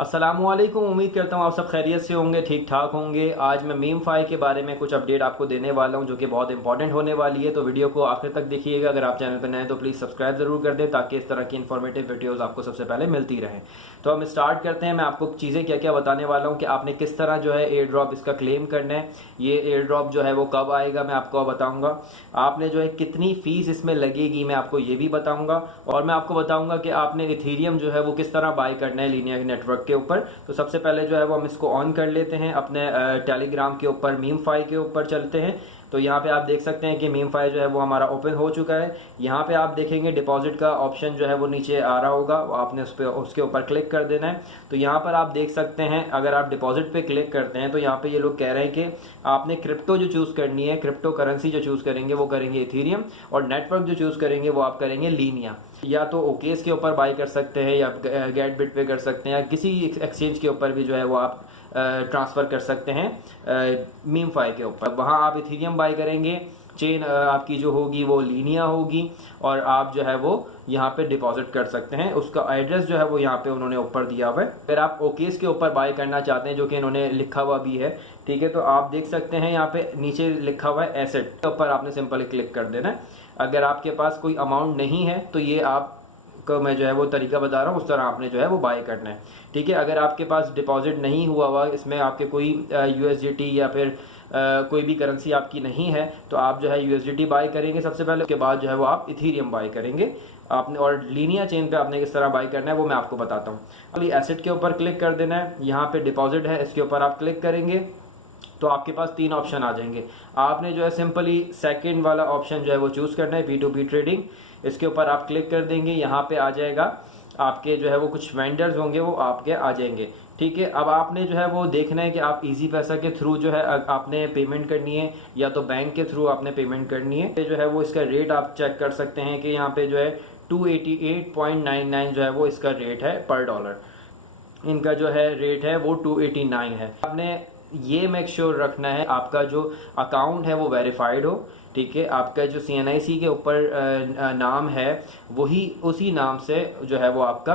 अस्सलामुअलैकुम। उम्मीद करता हूँ आप सब खैरियत से होंगे, ठीक ठाक होंगे। आज मैं मीम5 के बारे में कुछ अपडेट आपको देने वाला हूँ जो कि बहुत इंपॉर्टेंट होने वाली है, तो वीडियो को आखिर तक देखिएगा। अगर आप चैनल पर नए हैं तो प्लीज़ सब्सक्राइब ज़रूर कर दें ताकि इस तरह की इन्फॉर्मेटिव वीडियोज़ आपको सबसे पहले मिलती रहें। तो हम स्टार्ट करते हैं। मैं आपको चीज़ें क्या क्या बताने वाला हूँ कि आपने किस तरह जो है एयर ड्रॉप इसका क्लेम करना है। ये एयर ड्रॉप जो है वो कब आएगा मैं आपको बताऊँगा। आपने जो है कितनी फ़ीस इसमें लगेगी मैं आपको ये भी बताऊँगा, और मैं आपको बताऊँगा कि आपने इथीरियम जो है वो किस तरह बाय करना है लीनियर नेटवर्क के ऊपर। तो सबसे पहले जो है वो हम इसको ऑन कर लेते हैं। अपने टेलीग्राम के ऊपर मीम5 के ऊपर चलते हैं। तो यहाँ पे आप देख सकते हैं कि मीम5 जो है वो हमारा ओपन हो चुका है। यहाँ पे आप देखेंगे डिपॉजिट का ऑप्शन जो है वो नीचे आ रहा होगा, आपने उस पर उसके ऊपर क्लिक कर देना है। तो यहाँ पर आप देख सकते हैं, अगर आप डिपॉजिट पे क्लिक करते हैं तो यहाँ पे ये लोग कह रहे हैं कि आपने क्रिप्टो जो चूज़ करनी है, क्रिप्टो करेंसी जो चूज़ करेंगे वो करेंगे इथीरियम, और नेटवर्क जो चूज़ करेंगे वो आप करेंगे लीनिया। या तो ओकेस के ऊपर बाई कर सकते हैं, या गेटबिट पे कर सकते हैं, या किसी एक्सचेंज के ऊपर भी जो है वो आप ट्रांसफ़र कर सकते हैं मीम5 के ऊपर। वहाँ आप इथीरियम बाई करेंगे, चेन आपकी जो होगी वो लीनिया होगी, और आप जो है वो यहाँ पे डिपॉजिट कर सकते हैं। उसका एड्रेस जो है वो यहाँ पे उन्होंने ऊपर दिया हुआ है। अगर आप ओकेस के ऊपर बाय करना चाहते हैं, जो कि इन्होंने लिखा हुआ भी है, ठीक है, तो आप देख सकते हैं यहाँ पे नीचे लिखा हुआ है एसेट, के ऊपर आपने सिंपली क्लिक कर देना है। अगर आपके पास कोई अमाउंट नहीं है तो ये आप को मैं जो है वो तरीका बता रहा हूँ, उस तरह आपने जो है वो बाय करना है, ठीक है। अगर आपके पास डिपॉजिट नहीं हुआ हुआ, इसमें आपके कोई यूएसडीटी या फिर कोई भी करेंसी आपकी नहीं है, तो आप जो है यूएसडीटी बाय करेंगे सबसे पहले। उसके बाद जो है वो आप इथीरियम बाय करेंगे आपने, और लीनिया चेन पे आपने किस तरह बाय करना है वो मैं आपको बताता हूँ। अभी एसेट के ऊपर क्लिक कर देना है। यहाँ पे डिपॉजिट है, इसके ऊपर आप क्लिक करेंगे तो आपके पास तीन ऑप्शन आ जाएंगे। आपने जो है सिंपली सेकंड वाला ऑप्शन जो है वो चूज़ करना है, P2P ट्रेडिंग। इसके ऊपर आप क्लिक कर देंगे। यहाँ पे आ जाएगा आपके जो है वो कुछ वेंडर्स होंगे वो आपके आ जाएंगे, ठीक है। अब आपने जो है वो देखना है कि आप इजी पैसा के थ्रू जो है आपने पेमेंट करनी है, या तो बैंक के थ्रू आपने पेमेंट करनी है। जो है वो इसका रेट आप चेक कर सकते हैं कि यहाँ पे जो है 288.99 जो है वो इसका रेट है पर डॉलर। इनका जो है रेट है वो 289 है। आपने ये मेक श्योर रखना है आपका जो अकाउंट है वो वेरीफाइड हो, ठीक है। आपका जो CNIC के ऊपर नाम है वही उसी नाम से जो है वो आपका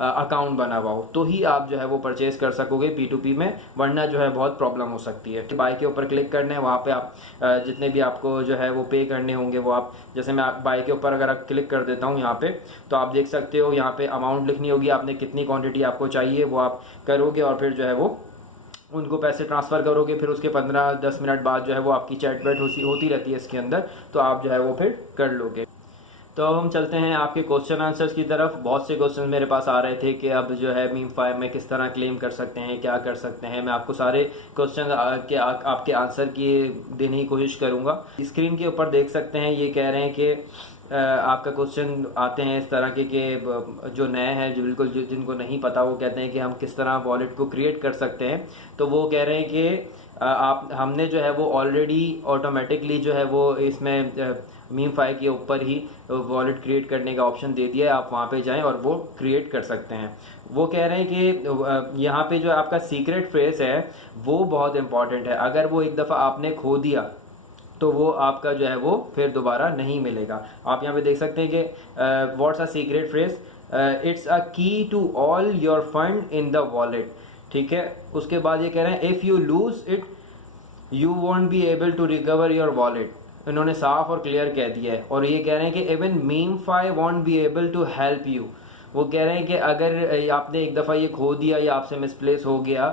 अकाउंट बना हुआ हो, तो ही आप जो है वो परचेज कर सकोगे P2P में, वरना जो है बहुत प्रॉब्लम हो सकती है। बाय के ऊपर क्लिक करना है। वहाँ पे आप जितने भी आपको जो है वो पे करने होंगे वो आप, जैसे मैं बाय के ऊपर अगर आप क्लिक कर देता हूँ यहाँ पे, तो आप देख सकते हो यहाँ पे अमाउंट लिखनी होगी, आपने कितनी क्वान्टिटी आपको चाहिए वो आप करोगे, और फिर जो है वो उनको पैसे ट्रांसफ़र करोगे। फिर उसके 15-10 मिनट बाद जो है वो आपकी चैट बैट होती रहती है इसके अंदर, तो आप जो है वो फिर कर लोगे। तो अब हम चलते हैं आपके क्वेश्चन आंसर्स की तरफ। बहुत से क्वेश्चन मेरे पास आ रहे थे कि अब जो है मीम5 में किस तरह क्लेम कर सकते हैं, क्या कर सकते हैं। मैं आपको सारे क्वेश्चन के आपके आंसर की देने की कोशिश करूँगा। स्क्रीन के ऊपर देख सकते हैं, ये कह रहे हैं कि आपका क्वेश्चन आते हैं इस तरह के कि जो नए हैं, जो बिल्कुल जिनको नहीं पता, वो कहते हैं कि हम किस तरह वॉलेट को क्रिएट कर सकते हैं। तो वो कह रहे हैं कि हमने जो है वो ऑलरेडी ऑटोमेटिकली जो है वो इसमें मीम5 के ऊपर ही वॉलेट क्रिएट करने का ऑप्शन दे दिया है। आप वहाँ पे जाएं और वो क्रिएट कर सकते हैं। वो कह रहे हैं कि यहाँ पे जो आपका सीक्रेट फ्रेज है वो बहुत इंपॉर्टेंट है। अगर वो एक दफ़ा आपने खो दिया तो वो आपका जो है वो फिर दोबारा नहीं मिलेगा। आप यहाँ पे देख सकते हैं कि what's a secret phrase, it's a key to all your fund in the wallet, ठीक है। उसके बाद ये कह रहे हैं if you lose it you won't be able to recover your wallet. इन्होंने साफ और क्लियर कह दिया है। और ये कह रहे हैं कि even meme5 won't be able to help you. वो कह रहे हैं कि अगर आपने एक दफ़ा ये खो दिया या आपसे मिसप्लेस हो गया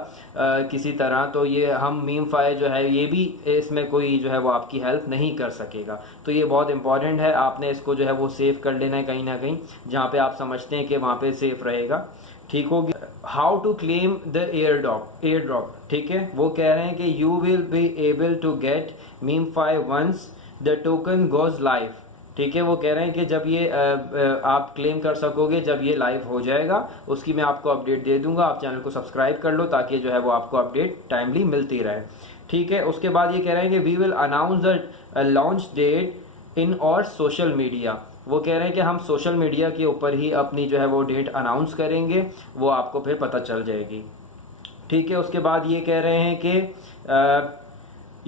किसी तरह, तो ये हम मीम5 जो है ये भी इसमें कोई जो है वो आपकी हेल्प नहीं कर सकेगा। तो ये बहुत इंपॉर्टेंट है। आपने इसको जो है वो सेव कर लेना है कहीं ना कहीं, जहाँ पे आप समझते हैं कि वहाँ पे सेफ रहेगा, ठीक हो गया। How to claim the air drop, ठीक है। वो कह रहे हैं कि you will be able to get meme5 once the token goes live, ठीक है। वो कह रहे हैं कि जब ये आप क्लेम कर सकोगे जब ये लाइव हो जाएगा, उसकी मैं आपको अपडेट दे दूंगा। आप चैनल को सब्सक्राइब कर लो ताकि जो है वो आपको अपडेट टाइमली मिलती रहे, ठीक है। उसके बाद ये कह रहे हैं कि we will announce the launch date in और सोशल मीडिया। वो कह रहे हैं कि हम सोशल मीडिया के ऊपर ही अपनी जो है वो डेट अनाउंस करेंगे, वो आपको फिर पता चल जाएगी, ठीक है। उसके बाद ये कह रहे हैं कि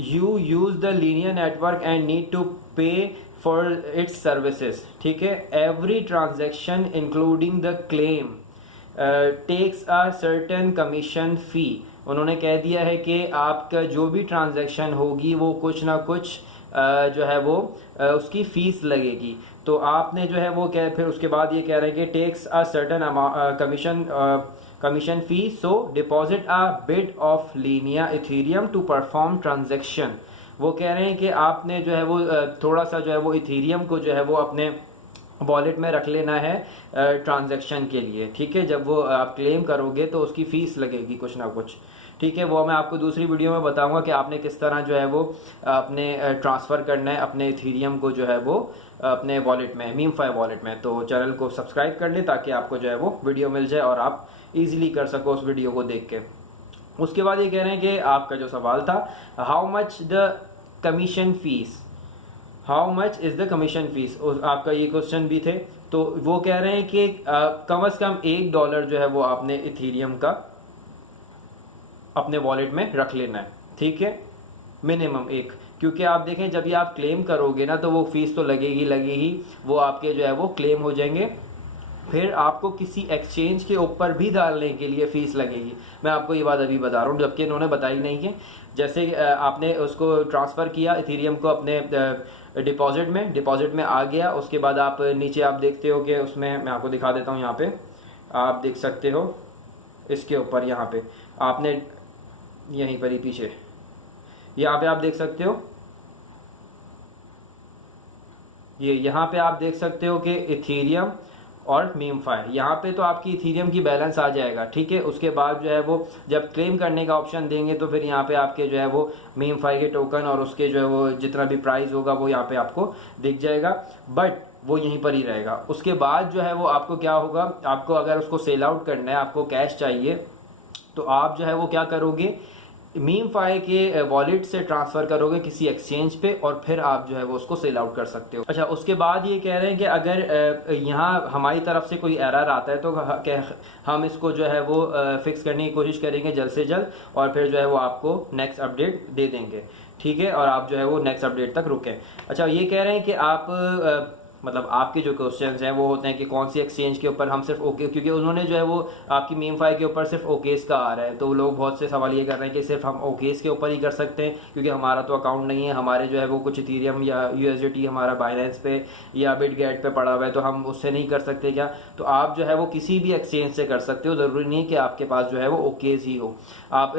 you use the linear network and need to pay for its services, ठीक है। Every transaction including the claim takes a certain commission fee, उन्होंने कह दिया है कि आपका जो भी ट्रांजैक्शन होगी वो कुछ ना कुछ जो है वो उसकी फ़ीस लगेगी। तो आपने जो है वो क्या, फिर उसके बाद ये कह रहे हैं कि takes a certain commission fee, so deposit a bit of Linea Ethereum to perform transaction. वो कह रहे हैं कि आपने जो है वो थोड़ा सा जो है वो इथीरियम को जो है वो अपने वॉलेट में रख लेना है ट्रांजैक्शन के लिए, ठीक है। जब वो आप क्लेम करोगे तो उसकी फ़ीस लगेगी कुछ ना कुछ, ठीक है। वो मैं आपको दूसरी वीडियो में बताऊंगा कि आपने किस तरह जो है वो अपने ट्रांसफ़र करना है अपने इथीरियम को जो है वो अपने वॉलेट में, मीमफाई वॉलेट में। तो चैनल को सब्सक्राइब कर ले ताकि आपको जो है वो वीडियो मिल जाए और आप इजीली कर सको उस वीडियो को देख के। उसके बाद ये कह रहे हैं कि आपका जो सवाल था, how much the commission fees, how much is the commission fees, आपका ये क्वेश्चन भी थे। तो वो कह रहे हैं कि कम से कम $1 जो है वो आपने इथीरियम का अपने वॉलेट में रख लेना है, ठीक है, मिनिमम एक। क्योंकि आप देखें जब ये आप क्लेम करोगे ना तो वो फ़ीस तो लगेगी, वो आपके जो है वो क्लेम हो जाएंगे। फिर आपको किसी एक्सचेंज के ऊपर भी डालने के लिए फ़ीस लगेगी। मैं आपको ये बात अभी बता रहा हूँ, जबकि इन्होंने बताई नहीं है। जैसे आपने उसको ट्रांसफ़र किया इथीरियम को अपने डिपॉजिट में आ गया, उसके बाद आप नीचे आप देखते हो कि उसमें, मैं आपको दिखा देता हूँ, यहाँ पे आप देख सकते हो, इसके ऊपर यहाँ पे आपने यहीं पर ही पीछे यहाँ पे आप देख सकते हो, ये यहाँ पे आप देख सकते हो कि इथीरियम और मीमफाई, यहाँ पे तो आपकी इथीरियम की बैलेंस आ जाएगा, ठीक है। उसके बाद जो है वो जब क्लेम करने का ऑप्शन देंगे तो फिर यहाँ पे आपके जो है वो मीमफाई के टोकन और उसके जो है वो जितना भी प्राइस होगा वो यहाँ पे आपको दिख जाएगा, बट वो यहीं पर ही रहेगा। उसके बाद जो है वो आपको क्या होगा, आपको अगर उसको सेल आउट करना है, आपको कैश चाहिए, तो आप जो है वो क्या करोगे, मीमफाई के वॉलेट से ट्रांसफ़र करोगे किसी एक्सचेंज पे और फिर आप जो है वो उसको सेल आउट कर सकते हो। अच्छा, उसके बाद ये कह रहे हैं कि अगर यहाँ हमारी तरफ से कोई एरर आता है तो हम इसको जो है वो फिक्स करने की कोशिश करेंगे जल्द से जल्द, और फिर जो है वो आपको नेक्स्ट अपडेट दे देंगे, ठीक है। और आप जो है वो नेक्स्ट अपडेट तक रुकें। अच्छा, ये कह रहे हैं कि आप मतलब आपके जो क्वेश्चंस हैं वो होते हैं कि कौन सी एक्सचेंज के ऊपर हम सिर्फ ओके, क्योंकि उन्होंने जो है वो आपकी मीमफाई के ऊपर सिर्फ ओकेस का आ रहा है, तो लोग बहुत से सवाल ये कर रहे हैं कि सिर्फ हम ओकेस के ऊपर ही कर सकते हैं, क्योंकि हमारा तो अकाउंट नहीं है, हमारे जो है वो कुछ इथीरियम या USDT हमारा बाइनेंस पे या बिटगेट पे पड़ा हुआ है, तो हम उससे नहीं कर सकते क्या? तो आप जो है वो किसी भी एक्सचेंज से कर सकते हो, ज़रूरी नहीं कि आपके पास जो है वो ओकेस ही हो। आप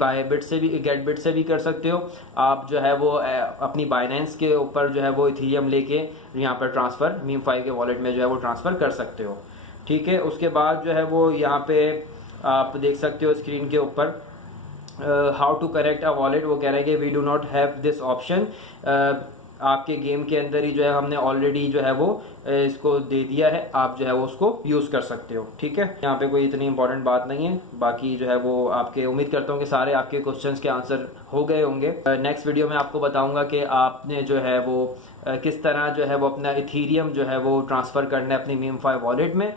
बायबिट से भी, गेटबिट से भी कर सकते हो। आप जो है वो अपनी बाइनेंस के ऊपर जो है वो इथीरियम लेके यहाँ पर ट्रांसफ़र मीमफाई के वॉलेट में जो है वो ट्रांसफ़र कर सकते हो, ठीक है। उसके बाद जो है वो यहाँ पे आप देख सकते हो स्क्रीन के ऊपर how to correct a wallet, वो कह रहे हैं कि we do not have this option. आपके गेम के अंदर ही जो है हमने ऑलरेडी जो है वो इसको दे दिया है, आप जो है वो उसको यूज़ कर सकते हो, ठीक है। यहाँ पे कोई इतनी इंपॉर्टेंट बात नहीं है, बाकी जो है वो आपके, उम्मीद करता हूँ कि सारे आपके क्वेश्चंस के आंसर हो गए होंगे। नेक्स्ट वीडियो में आपको बताऊँगा कि आपने जो है वो किस तरह जो है वो अपना इथीरियम जो है वो ट्रांसफ़र करना है अपनी मीमफाई वॉलेट में।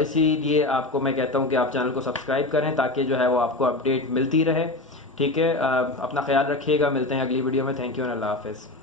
इसीलिए आपको मैं कहता हूँ कि आप चैनल को सब्सक्राइब करें ताकि जो है वो आपको अपडेट मिलती रहे, ठीक है। अपना ख्याल रखिएगा, मिलते हैं अगली वीडियो में। थैंक यू और अल्लाह हाफ़िज़।